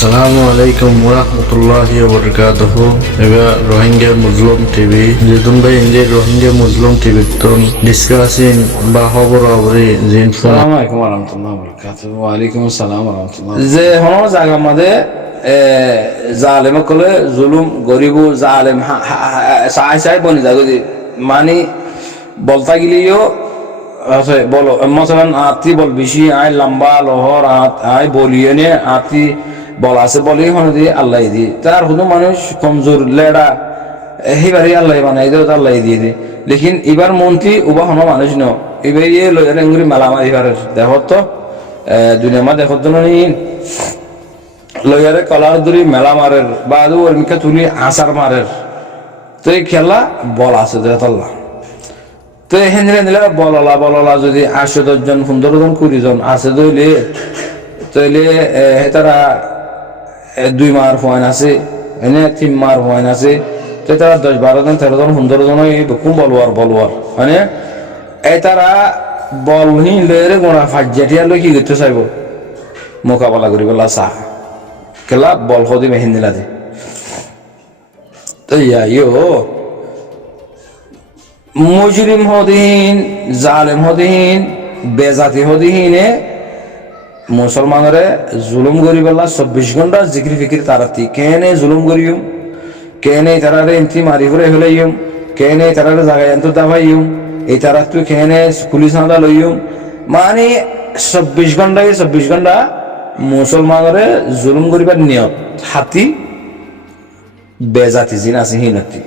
আসসালামু আলাইকুম ওরহমতুল্লাহি ওবরকাতুহু এবা রোহিঙ্গা মুসলিম টিভি যেদুন ভাই ইন্ডিয়া রোহিঙ্গা মুসলিম টিভি তন ডিসকাসিং বা খবর খবরি জিন আসসালামু আলাইকুম ওয়া বারাকাতুহু ওয়া আলাইকুম আসসালাম ওয়া রাহমাতুল্লাহ যে হনো জায়গা মাঝে জালেম কলে জুলুম গরিবু জালেম সাই সাই বনি যাগো যে মানি বলতা গিলিও আছে বলো মসলান আতি বল বেশি আই লম্বা লহর আই বলিয়ে নে আতি বল আছে বলি হনো দি আল্লাহ দি তার হুদু মানুষ কমজোর লেডা এইবারই আল্লাহ বানাই দেও আল্লাহ দিয়ে দি লেকিন এবার মন্ত্রী উবা হনো মানুষ ন এবার ইয়ে লয়ের এঙ্গুরি মালামারি এবারের দেখো তো দুনিয়া মা দেখো তো নিন লয়ারে কলার দূরি মেলা মারের বা ওর মিকা তুলি আসার মারের তো এই খেলা বল আছে দেখাল্লা তো হেনরে নিলে বললা যদি ৮০ জন ১৫ জন ২০ জন আছে দইলে তইলে তারা ২ মার পয়েন্ট আছে এনে ৩ মার পয়েন্ট আছে তো তারা ১০ ১২ জন ১৩ জন ১৫ জন খুব বলওয়ার মানে এই তারা বলহীন লয়ের গোড়া ফাজিয়া লই কি করতে চাইব মোকাবেলা করি বলা চাহ খেলা বল হদি মেহিন দিলা দে তো ইয়ো মুজরিম হদিহীন জালেম হদিহীন বেজাতি হদিহীনে মুসলমানরে জুলুম করি বলা ২৪ ঘন্টা জিকির ফিকির তারাতি কেনে জুলুম করিম কেনে তারারে এমতি মারি ফুরে ফেলাইম কেনে তারারে জায়গায় এত দাবাইম এই তারা তুই কেনে পুলিশ আন্দা লইম মানে ২৪ ঘন্টা মুসলমানরে জুলুম করিবার নিয়ত হাতি বেজাতি জিন আছে হিনতি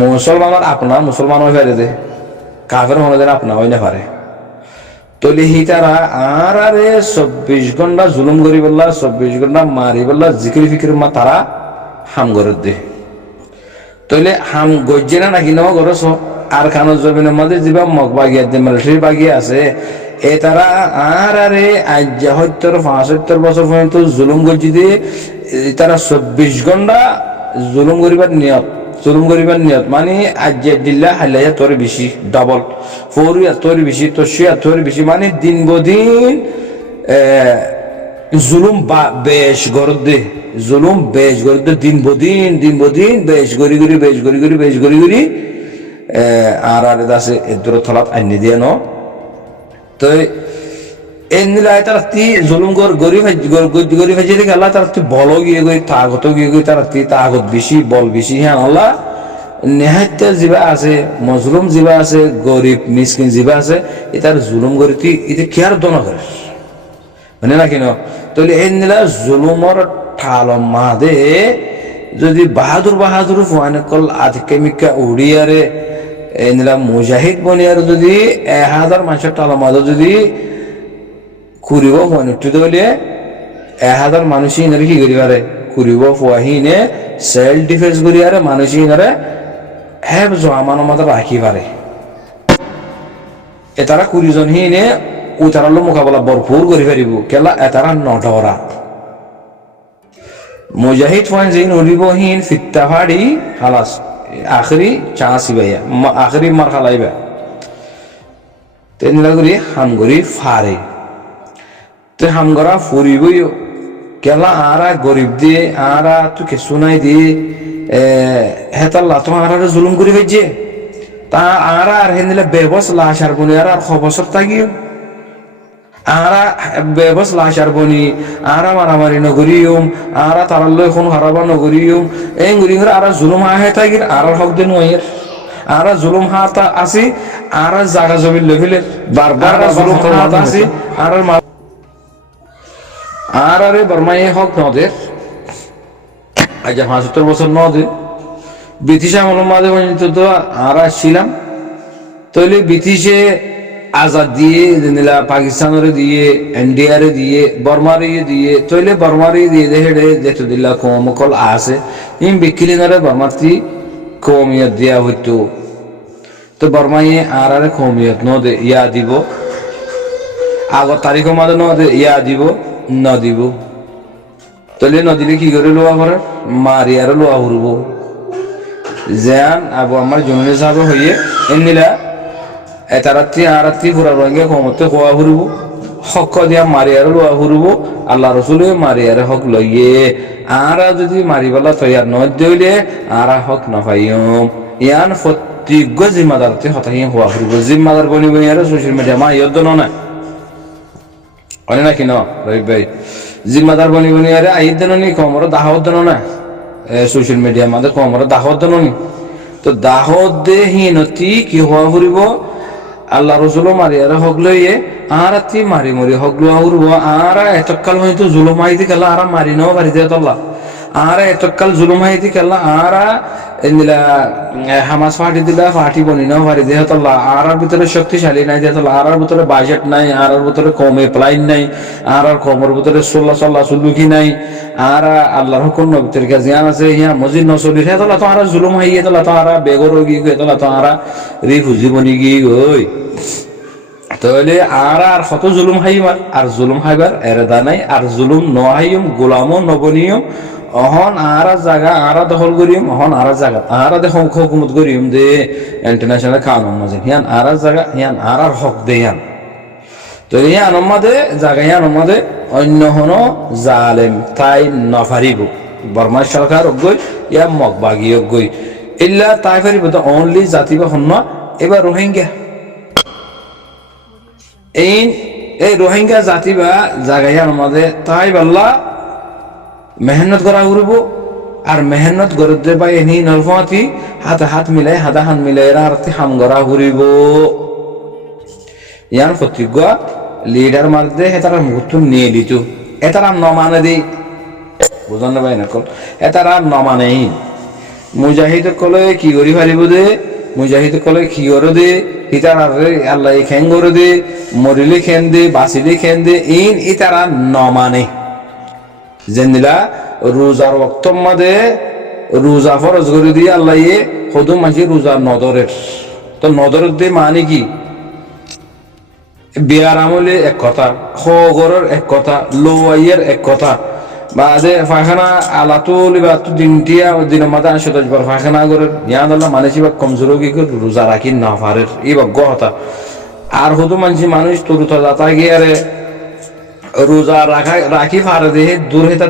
মুসলমানের আপনা মুসলমান হয়ে পারে দে কাফের মনে দেন আপনা হয়ে না পারে তলি হি তারা আর আরে ২৪ ঘন্টা জুলুম করি বললা ২৪ ঘন্টা মারি বললা জিকির ফিকির মা তারা হাম করে দে তইলে হাম গজ্জে না নাকি নেওয়া করছ আর খানো জমিনের মধ্যে যিবা মগ বাগিয়া দে মিলিটারি বাগিয়ে আছে এ তারা আর আরে আজ ৭০-৭৫ বছর পর্যন্ত জুলুম গজ্জি দিয়ে তারা ২৪ ঘন্টা জুলুম করিবার নিয়ত মানে আজ দিল্লা হাইলাইয়া তোর বেশি ডবল ফৌরিয়া তোর বেশি তসিয়া তোর বেশি মানে দিন বদিন জুলুম বেশ গরদ দে দিন বদিন বেশ গরি আর দাসে এদুর থলাত আইনি দিয়ে ন তো এনিলাই তার তি জুলুম গরি ভাজি থেকে আল্লাহ তার বল গিয়ে গই তাগত গিয়ে গই তার তি তাগত বেশি বল বেশি হ্যাঁ আল্লাহ নেহাইতে যিবা আছে মজলুম যিবা আছে গরিব মিসকিন যিবা আছে এটার জুলুম গরি তুই এটা কেয়ার দন করে মানে না কেন তাহলে এনিলা জুলুমর ঠাল মাদে যদি বাহাদুর ফুয়ানে কল আধিকামিকা উড়িয়ারে এনিলা মুজাহিদ বনিয়ার যদি ১০০০ মানুষের ঠাল মাদে যদি কুড়িব ফুয়ানুটি দলিয়ে ১০০০ মানুষই ইনারে কি করি পারে কুড়িব ফুয়াহিনে সেলফ ডিফেন্স করি আরে মানুষই ইনারে হ্যাঁ জমানো মতো রাখি পারে এ তারা ২০ জন হিনে ও তারা মোকাবেলা ভরপুর করে পারিব কেলা এতারা নটরা মুজাহিদ ফুয়ান যেই নড়িব হিন ফিত্তা ফাড়ি হালাস আখরি চাঁসি ভাইয়া আখরি মার খালাইবা তেনলা করি হামগরি ফারে তো হামগরা ফুরিবইও কেলা আরা গরিব দিয়ে আরা তুই কে শুনাই দিয়ে হেতাল্লা তো আর জুলুম করি ভাইছে তা আরা আর হেন্দিলে বেবস লাশার বনি আর ৬ তাগিও আরা বেবস লাশার বনি আরা মারামারি নগরিয়ম আরা তারাল্লো এখন হারাবা নগরিয়ম এই গুরি করে আরা জুলুম আহে তাগির আর হক দেন ওয়ের আরা জুলুম হাতা আসি আরা জাগা জমির লেভেলে বারবার জুলুম হাতা আসি আরে বর্মাই হক নদের আজ ৭৫ বছর নদে ব্রিটিশ আমলের মাঝে পর্যন্ত তো আমরা ছিলাম তৈলে ব্রিটিশে আজাদ দিয়ে নিলা পাকিস্তানের দিয়ে ইন্ডিয়ারে দিয়ে বর্মারে দিয়ে তৈলে বর্মারে দিয়ে হেডে যেতে দিলা কমকল আছে ইম বিকিলিনারে বর্মাতি কমিয়ত দেওয়া হইতো তো বর্মাইয়ে আর কমিয়ত নদে ইয়া দিব আগর তারিখের মাঝে নদে ইয়া দিব নদিব তলে নদীলে কি করে লোয়া করে মারি আর লোয়া উড়ব যেন আবু আমার জননী সাহেব হইয়ে এনিলা এতারাত্রি আরাত্রি পুরা রঙে কমতে কোয়া ফুরব হক দিয়া মারিয়ার লোয়া হুরব আল্লাহ রসুলে মারিয়ার হক লইয়ে আরা যদি মারিবেলা তৈয়ার নয় দিলে আরা হক নপাইম ইয়ান প্রতিজ্ঞ জিম্মাদারতে হতাহি হওয়া হুরব জিম্মাদার বনি বনি আর সোশ্যাল মিডিয়া মা ইয়দ না অনে নাকি ন রবি ভাই জিম্মাদার বনি বনি আরে আইদ দেনি কমর দাহত দেন না সোশ্যাল মিডিয়ার মাঝে কমর দাহত দেনি তো দাহত দে হিনতি কি হওয়া ফুরিব আল্লাহ রসুল মারিয়ারে হক লইয়ে আর তি মারি মরি হক লোয়া উড়ব আর এতকাল হয়তো জুলুম হাইতি কেলা আর মারি নাও বাড়ি দিয়ে তল্লা আর এতকাল জুলুম হাইতি কেলা আর এদিলা হামাস পার্টি দিলা পার্টি বনি নাও বাড়ি দিয়ে তল্লা আর ভিতরে শক্তিশালী নাই দিয়ে তল্লা আর ভিতরে বাজেট নাই আর ভিতরে কমে প্লাইন নাই আর কমর ভিতরে সোল্লা সুলুকি নাই আর আল্লাহর হুকুম নবীর কাছে জ্ঞান আছে ইয়া মসজিদ নসলি হে তলা তো আর জুলুম হাইয়ে তলা তো আর বেগর গি গে তলা তো আর রিফুজি বনি গি ওই তাহলে আর কত জুলুম হাইমার আর জুলুম হাইবার এরেদা নাই আর জুলুম ন হাইম গোলামও নবনিয়ম অহন আর জায়গা আর দখল করিম অহন আর জায়গা আর দে হুকুমত করিম দে ইন্টারন্যাশনাল কানুন মাঝে হিয়ান আর জায়গা হিয়ান আর হক দে হিয়ান তো হিয়ান আমাদের জায়গা হিয়ান আমাদের অন্য হন জালেম তাই নফারিব বর্মা সরকার গই ইয়া মগবাগি গই ইল্লা তাই ফারিব তো অনলি জাতি বা হন এবার রোহিঙ্গা এই রোহিঙ্গা জাতি বা জায়গায় আমাদের তাই বাল্লা মেহনত করা উড়ব আর মেহনত করতে পাই এনি নরফাতি হাতে হাত মিলাই হাতে হাত মিলাই আর হাম গড়া ঘুরিব ইয়ার প্রতিজ্ঞ লিডার মারতে তারা মুহূর্ত নিয়ে দিত এতারা নমানে দি বুঝান পাই না কল এতারা নমানেই মুজাহিদ কলে কি করি পারিব দে মুজাহিদ কলে কি করে দে ইতারা আল্লাহ খেন করে দে মরিলে খেন দে বাসিলে খেন দে ইতারা নমানে যেনিলা রোজার ওয়াক্ত মাদে রোজা ফরজ করে দিয়ে আল্লাহ হদু মাঝি রোজা নদরের তো নদরের দিয়ে মানে কি বিয়ার আমলে এক কথা খগরের এক কথা লোয়াইয়ের এক কথা বাদে ফাখানা আলাতুল বা দিনটিয়া দিনের মাথা 10 বার ফাখানা করে ইয়াদ আল্লাহ মানেছি বা কমজোর কি করে রোজা রাখি না পারে এই বা কথা আর হদু মানছি মানুষ তরুতা যাতা গিয়ারে রোজা রাখি পারে দেহে দূর হেতা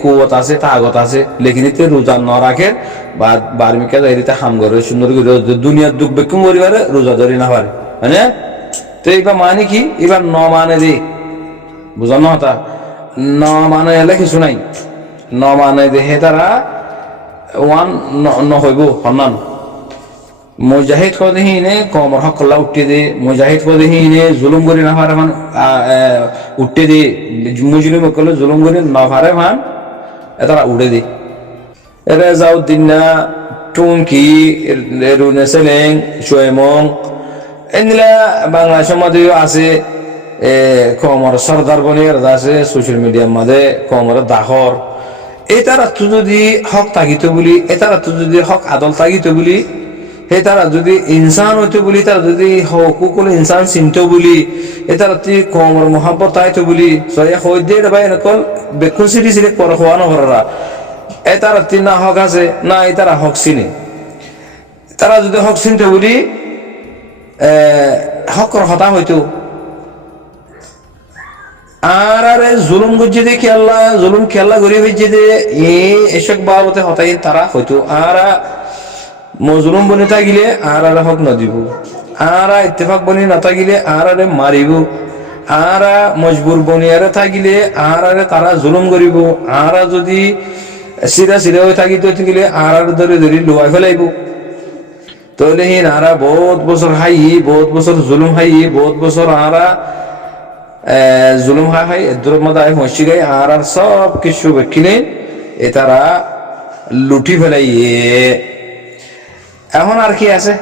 কুয়ত আছে তাগত আছে লেকিন এতে রোজা ন রাখে বা বার্মিকা যাইতে হাম করে সুন্দর করে দুনিয়ার দুঃখ বেকুম করিবারে রোজা ধরি না পারে মানে তো এইবার মানে কি এবার ন মানে দে বুঝানো হতা ন মানে এলে কিছু নাই ন মানে দেহে তারা ওয়ান নহইব হন্নান মুজাহিদ কদিহিনে কমর হকল্লা উঠে দে মুজাহিদ কদিহিনে জুলুম করি না পারে মান উঠে দে মুজলিম করলে জুলুম করি না পারে মান তারা উড়ে দে রেজাউদ্দিনা টুঙ্কি রুনে সেলেং সোয়েমং এগুলা বাংলাদেশের মধ্যেও আছে কমর সর্দার বনিয়ার আছে সোশ্যাল মিডিয়ার মধ্যে কমর দাহর এই তারা তো যদি হক থাকিত বলি এ তারা তো যদি হক আদল থাকিত বলি হে তারা যদি ইনসান হইতো বলি তারা যদি হকুকুল ইনসান চিন্ত বলি এ তারা তুই কমর মহাব্বত আইতো বলি সয় হই দে ভাই নকল বেকুন সিরি সিরি পর হওয়া নহরা এ তারা তুই না হক আছে না এ তারা হক চিনে তারা যদি হক চিনতে বলি হকর হতা হইতো আর আরে জুলুম গুজি দে খেলা জুলুম খেলা গরি হইছে দে এসব বাবতে হতাই তারা হইতো আর মজলুম বনে থাকিলে আর হক না দিব আর ইত্তেফাক বনি না থাকিলে আর মারিব আর মজবুর বনিয়ারে থাকিলে আর তারা জুলুম করিব আর যদি সিরা সিরা হয়ে থাকিলে আর ধরে ধরে লোয়াই ফেলাইব তাহলে হিন আর বহুত বছর হাই বহুত বছর জুলুম হাই বহুত বছর আর জুলুম হাই এদুর মদায় মসি গাই আর সব কিছু বেকিনে এ তারা লুটি ফেলাইয়ে এখন আর কি আছে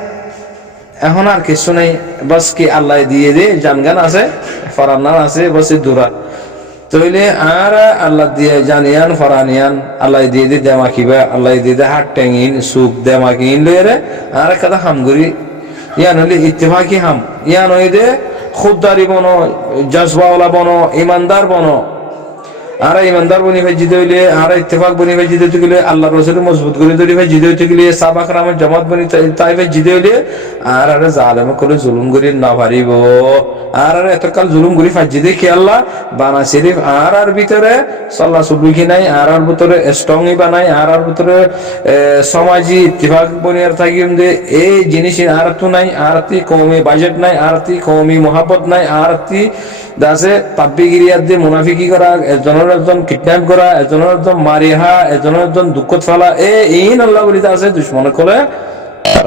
এখন আর কিছু নাই বাস কি আল্লাহ দিয়ে দে জানগান আছে ফরানান আছে বাস দূরা তইলে আর আল্লাহ দিয়ে জানিয়ান ফরানিয়ান আল্লাহ দিয়ে দে দেমাকিবা আল্লাহ দিয়ে দে হাট টেঙ্গিন সুখ দেমাকিন লইরে আর কথা হামগুরি ইয়ান হলে ইত্তেফাকি হাম ইয়ান হই দে খুদদারি বনো জজবাওয়ালা বনো ইমানদার বনো আর ইমানদার বনি ভাইজিতে হইলে আর ইত্তেফাক বনি ভাইজিতে হইতে গেলে আল্লাহ রসুল মজবুত করে ধরি ভাইজিতে হইতে গেলে সাহাবা কেরামের জামাত বনি তাই ভাইজিতে হইলে আর জালেম করে জুলুম করি না পারিব আর এতকাল জুলুম করি ফাজি দেখি আল্লাহ বানা শরীফ আর ভিতরে সাল্লাহ সুলুকি নাই আর ভিতরে স্ট্রংই বানাই আর ভিতরে সমাজি ইত্তেফাক বনিয়ার থাকিম যে এই জিনিস আর তো নাই আর কৌমি বাজেট নাই আর কৌমি মহাব্বত নাই আর দাসে তাব্বিগিরিয়াত দিয়ে মুনাফিকি করা, এজনের একজন কিডন্যাপ করা, এজনের একজন মারিহা, এজনের একজন দুঃখত ফেলা, এইন আল্লাহ বলিতে আছে দুশ্মনে করে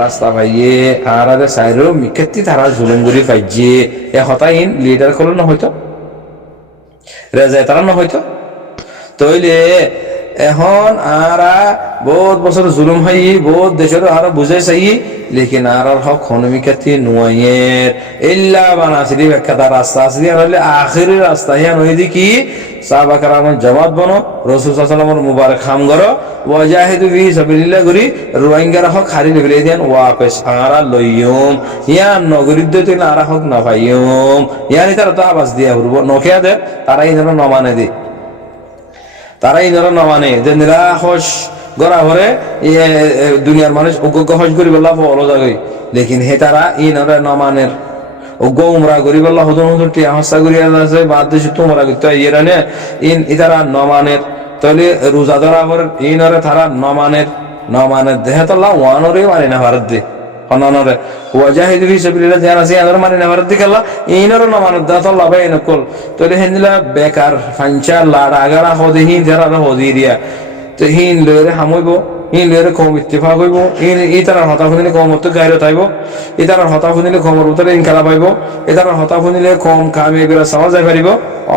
রাস্তা পাইয়ে আর আরে সাইরো মিকেতি তারা জুলুম গুলি পাইছে এ হতাইন লিডার করলো না হয়তো রেজায় তারা না হয়তো তইলে এখন আর বহুত বছর জুলুম হাই বহুত দেশের আর বুঝাই চাই লেকিন আর হক হনমিকাতি নুয়াইয়ের ইল্লা বানাসিরি ব্যাখ্যাতা রাস্তা আসি হলে আখিরি রাস্তা হিয়া নই কি সাহাবা কেরামের জামাত বনো রাসূল সাল্লাল্লাহু আলাইহি ওয়াসাল্লামের মুবারক খাম করো ওয়াজাহিদু ফি সাবিলিল্লাহ করি রোহিঙ্গার হক হারি লেভেলে দেন ওয়াপস আর লইয়ুম ইয়া নগরিদ তো আর হক না পাইয়ুম ইয়ানি তারা তো আওয়াজ দিয়া হরব নকিয়া দে তারা ইনর নমানে দি তারা ইনর নমানে যে নিরাহস গড়া ভরে দুনিয়ার মানুষ অজ্ঞ হজ করি বললা বলো যাগই লেকিন হে তারা ইনর নমানের অজ্ঞ উমরা করি বললা হদন হদন টিয়া হস্তা করিয়া আছে বাদ দেশে তোমরা করতে ইয়েরা নে ইন ইতারা নমানের তাহলে রোজা ধরা ভরে ইনরে তারা নমানের দেহে তোল্লা ওয়ানরে মানে না ভারত দে অনরে ওয়াজাহিদু ফি সাবিলিল্লাহ যারা আছে আদর মানে না ভারত দি কাল্লা ইনরে নমানের দেহে তোল্লা বাইন কল তাহলে হেনলা বেকার ফাঞ্চা লাড়া আগারা হদে হিন যারা হদি রিয়া তো হিন লরে হামইব হিন লরে কম ইত্তেফাক হইব ইতারার হতা শুনিলে কম অর্থ গাইরে তাইব ইতারার হতা শুনিলে কমর উতরে ইনকালা পাইব ইতারার হতা শুনিলে কম কামে বেরা সামা যাই পারিব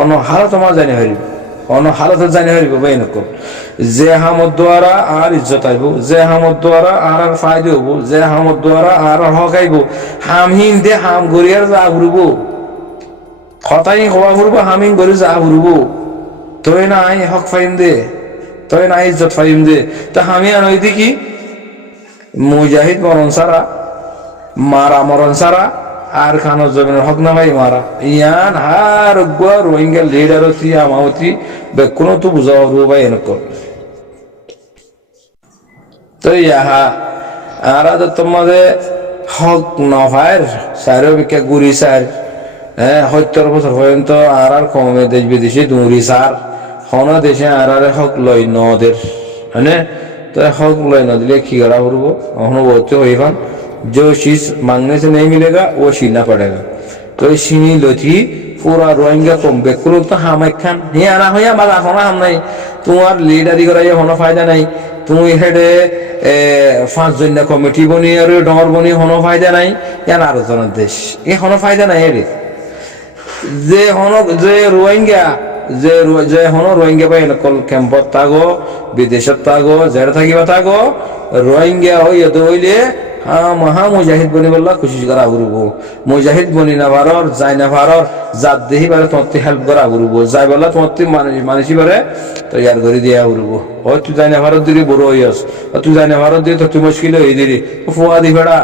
অন্য হালত আমার জানি পারিব অন্য হালত জানি পারিব বাইন কল যে হামদ দ্বারা আর ইজ্জত আইব যে হামদ দ্বারা আর ফায়দা হইব যে হামদ দ্বারা আর হক আইব হামহিন দে হাম গরিয়ার যা ঘুরব হতাই হওয়া ঘুরব হামিন গরি যা ঘুরব তোই না আই হক ফাইন দে তোই না ইজ্জত ফাইম দে তা আমি আনই দেখি মুজাহিদ মরণ সারা মারা মরণ সারা আর খানো জমিনের হক না ভাই মারা ইয়ান হার রোহিঙ্গা লিডার অতি আমাওতি কোনো তো বুঝাও ভাই এনকর তো ইয়াহা আর তোমাদের হক নভাইর সারো বিকে গুরি সার 70 বছর পর্যন্ত আর কমে দেশ বিদেশে দুরি সার হন দেশে আর হক লই নদের হ্যাঁ তো হক লই ন দিলে কি করা করবো অনুভূতি হইবান जो चीज मांगने से नहीं मिलेगा वो छीनना पड़ेगा तो छीनी लथी पूरा रोहिंग्या कम बेकुल तो हम खान ही आना हो या मजा होना हम नहीं तुम्हार लीडरी करा ये होना फायदा नहीं तुम हेडे 5 জন কমিটি বনি আর ডর বনি হনো ফায়দা নাই ইয়ান আর জন দেশ এই হনো ফায়দা নাই রে যে হনো যে রোহিঙ্গা যে হনো রোহিঙ্গা পাই কল ক্যাম্পত তাগো বিদেশত তাগো যারা থাকিবা তাগো রোহিঙ্গা হইয়া হইলে মহা মুজাহিদ বনি বললা খুশি করা ঘুরবো মুজাহিদ বনি না ভারর যাই না ভারর জাত দেহি বারে তোমার হেল্প করা ঘুরবো যাই বললা তোমার মানুষই বারে তো ইয়ার করে দিয়া ঘুরবো ও তুই যাই না ভারত দিলি বড় হইয়াস তুই যাই না ভারত দিয়ে তো তুই মুশকিল হয়ে দিলি ফুয়া দি ফেড়া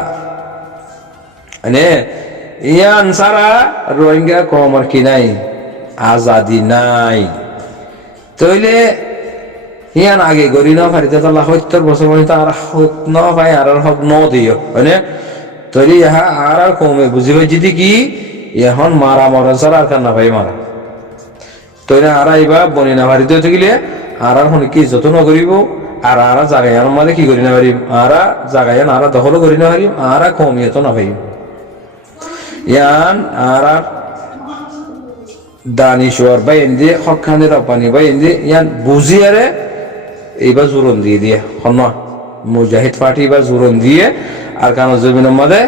মানে ইয়ান সারা রোহিঙ্গা কম আর কি নাই আজাদি নাই তইলে ইয়ান আগে গরি না ফারিতে তাল্লাহ 70 বছর পর্যন্ত আর হক ন ভাই আর হক ন দিও মানে তৈরি ইহা আর কমে বুঝি ভাই যদি কি এখন মারা মরা ছাড়া আর কান্না ভাই মারা তৈরি আর আইবা বনি না ফারিতে হতে গেলে আর হন কি যত্ন করিব আর আর জায়গায় মানে কি করি না পারিম আর জায়গায় আর দখল করি না পারিম আর কমিয়ে তো না ভাই ইয়ান আর দানিশ্বর ভাই এনে হক খানের পানি ভাই এনে ইয়ান বুঝি আরে এইবার জোরন দিয়ে দিয়ে হন মুজাহিদ পার্টি এবার জোরন দিয়ে আর কারণ জমিনের মধ্যে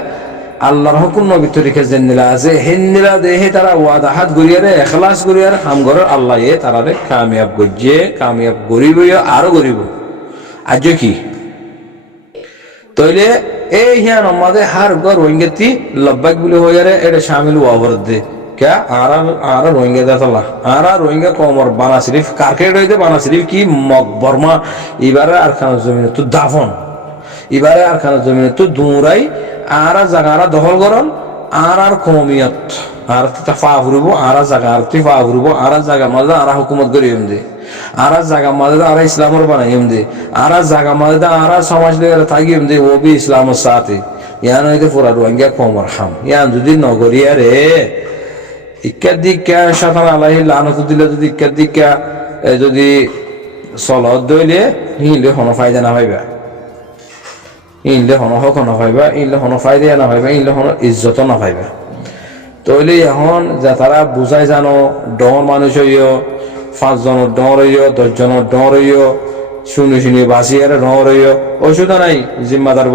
আল্লাহর হুকুম নবী তরিকা জেন্নিলা আছে হেন্নিলা দেহে তারা ওয়াদাহাত গরিয়ারে এখলাস গরিয়ারে হাম ঘরের আল্লাহ এ তারারে কামিয়াব গজ্জে কামিয়াব গরিব আরো গরিব আজ কি তইলে এই হিয়ান আমাদের হার ঘর রোহিঙ্গাতি লব্বাক বলে হইয়ারে এটা শামিল ওয়াবর দে क्या आरा रोहिंग्या दातला आरा रोहिंग्या कोमर बाना शरीफ कारकेट হইতে বানা শরীফ কি বর্মা এবারে আরখান জমিনে তো দাফন এবারে আরখান জমিনে তো দুরাই আরা জায়গারা দখল করন আর কমিয়ত আর তা ফা ফুরব আর জায়গা আর তুই ফা ফুরব আর জায়গা মাঝে আর হুকুমত করি এমনি আর জায়গা মাঝে আর ইসলামের বানাই এমনি আর জায়গা মাঝে আর সমাজ লেগে থাকি এমনি ও বি ইসলামের সাথে ইয়ান হইতে পুরা রোহিঙ্গা কমর খাম ইয়ান যদি নগরিয়া রে ইক্কা দিক্কা শাতান আলাহি লানত দিলে যদি ইক্কা দিক্কা যদি সলত দইলে হিলে হন ফায়দা না পাইবা ইনলে হন হক না পাইবা ইনলে হন ফায়দা না পাইবা ইনলে হন ইজ্জত না পাইবা তইলে এখন যে তারা বুঝাই জানো ডর মানুষ হইও 5 জনের ডর হইও 10 জনের ডর হইও শুনি শুনি বাসিয়ারে ডর হইও ওষুধ নাই জিম্মাদার